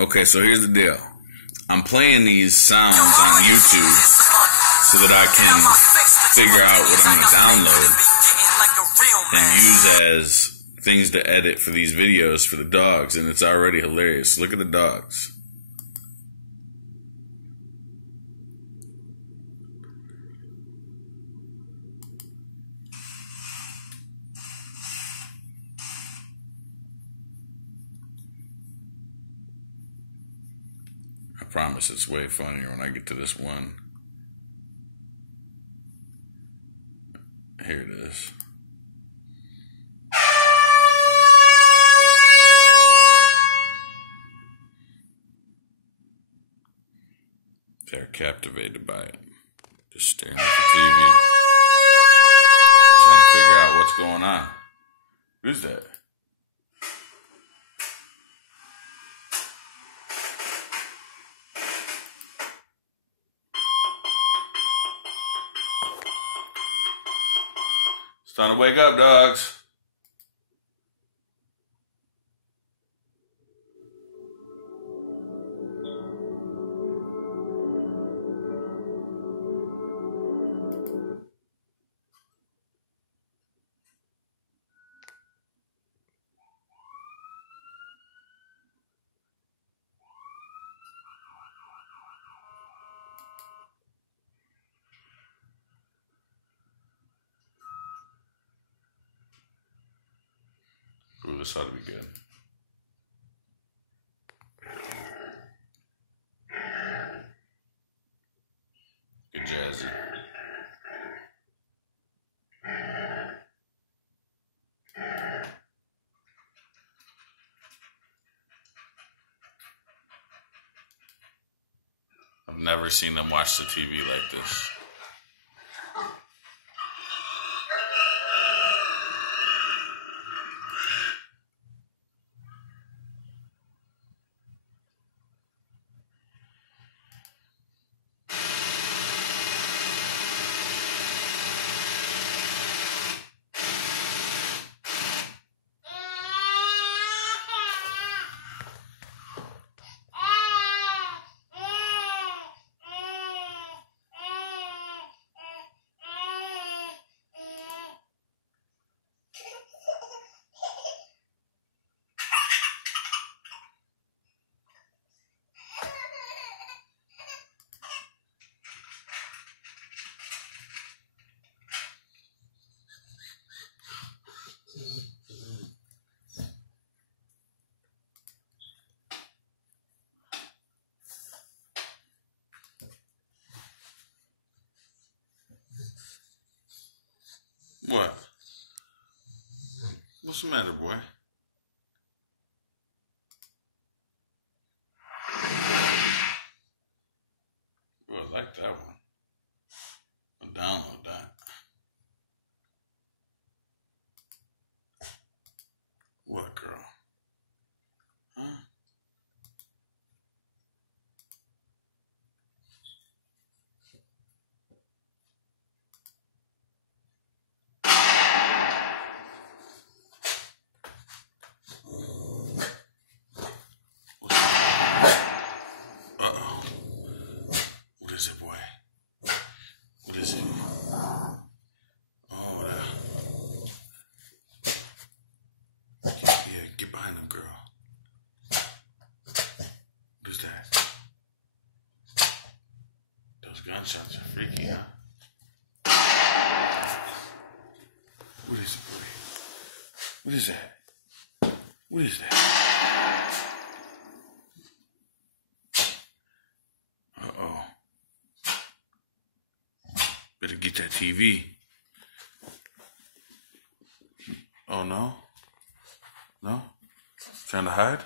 Okay, so here's the deal. I'm playing these sounds on YouTube so that I can figure out what I'm going to download and use as things to edit for these videos for the dogs, and it's already hilarious. Look at the dogs. I promise it's way funnier when I get to this one. Here it is. They're captivated by it. Just staring at the TV. Trying to figure out what's going on. Who's that? It's time to wake up, dogs. Ooh, this ought to be good. Good jazzy. I've never seen them watch the TV like this. What? What's the matter, boy? Oh, I like that one. I'll download that. What, girl? Huh? What is it, boy? What is it? Oh, yeah, get behind them, girl. What is that? Those gunshots are freaky, huh? What is it, boy? What is that? What is that? Uh-oh. Better get that TV. Oh, no? No? Trying to hide?